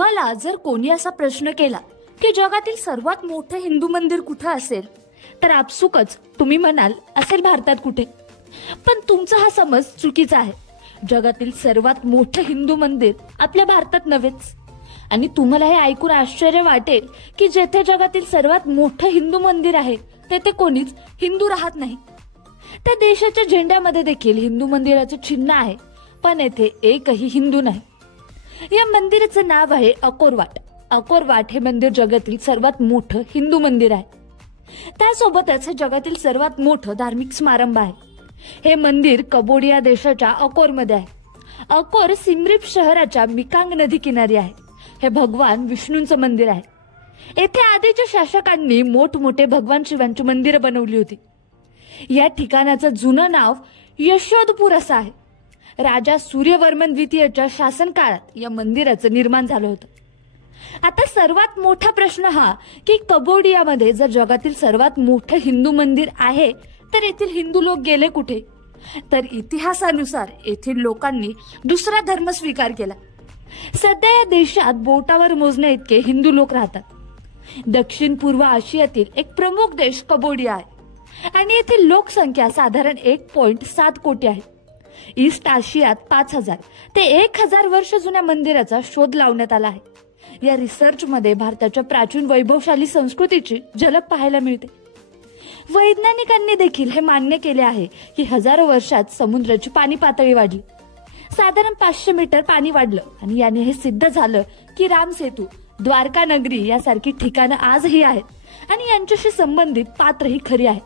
तुम्हाला जर कोणी असा प्रश्न केला की जगातील सर्वात मोठे हिंदू मंदिर कुठे असेल, तर आपसुकच तुम्ही म्हणाल असेल भारतात कुठे. पण तुमचा हा समज चुकीचा आहे. जगातील सर्वात मोठे हिंदू मंदिर आपल्या भारतात नव्हेच. आणि तुम्हाला हे ऐकून आश्चर्य वाटेल की जेथे जगातील सर्वात मोठे हिंदू मंदिर आहे तेथे कोणीच हिंदू राहत नाही. त्या देशाच्या झेंड्यामध्ये देखील हिंदू मंदिराचे चिन्ह आहे, पण येथे एकही हिंदू नाही. या मंदिराचं नाव आहे अकोरवाट. अकोरवाट हे मंदिर जगातील सर्वात मोठं हिंदू मंदिर आहे. त्यासोबतच हे जगातील सर्वात मोठं धार्मिक स्मारक आहे. हे मंदिर कंबोडिया देशाच्या अकोरमध्ये आहे. अकोर सिमरीप शहराच्या मिकांग नदी किनारी आहे. हे भगवान विष्णूंचं मंदिर आहे. येथे आधीच्या शासकांनी मोठमोठे भगवान शिवांची मंदिरं बनवली होती. या ठिकाणाचं जुनं नाव यशोधपूर असं आहे. राजा सूर्यवर्मन द्वितीयच्या शासन काळात या मंदिराचं निर्माण झालं होतं. आता सर्वात मोठा प्रश्न हा की कंबोडियामध्ये जर जगातील सर्वात मोठं हिंदू मंदिर आहे तर येथील हिंदू लोक गेले कुठे? तर इतिहासानुसार येथील लोकांनी दुसरा धर्म स्वीकार केला. सध्या या देशात बोटावर मोजण्या इतके हिंदू लोक राहतात. दक्षिण पूर्व आशियातील एक प्रमुख देश कंबोडिया आहे आणि येथील लोकसंख्या साधारण 1.7 कोटी आहे. ईस्ट आशियात 5000 ते 1000 वर्ष जुन्या मंदिराचा शोध लावण्यात आला आहे. या रिसर्चमध्ये भारताच्या प्राचीन वैभवशाली संस्कृतीची झलक पाहायला मिळते. वैज्ञानिकांनी देखील हे मान्य केले आहे की हजारो वर्षात समुद्राची पाणी पातळी वाढली. साधारण 500 मीटर पाणी वाढलं आणि याने हे सिद्ध झालं की राम सेतू, द्वारका नगरी यासारखी ठिकाणं आजही आहेत आणि यांच्याशी संबंधित पात्र ही खरी आहे.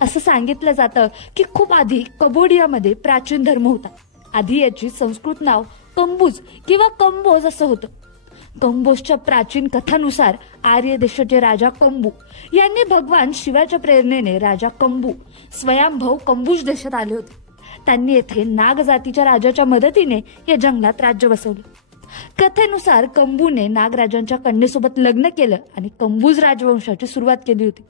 असं सांगितलं जातं की खूप आधी कंबोडियामध्ये प्राचीन धर्म होता. आधी याची संस्कृत नाव कंबुज किंवा कंबोज असं होतं. कंबोजच्या प्राचीन कथानुसार आर्य देशाचे राजा कंबू यांनी भगवान शिवाच्या प्रेरणेने राजा कंबू स्वयंभव कंबुज देशात आले होते. त्यांनी येथे नाग जातीच्या राजाच्या मदतीने या जंगलात राज्य बसवलं. कथेनुसार कंबूने नागराजांच्या कन्येसोबत लग्न केलं आणि कंबूज राजवंशाची सुरुवात केली होती.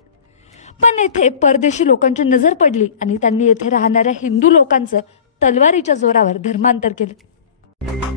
पण येथे परदेशी लोकांची नजर पडली आणि त्यांनी येथे राहणाऱ्या हिंदू लोकांचं तलवारीच्या जोरावर धर्मांतर केलं.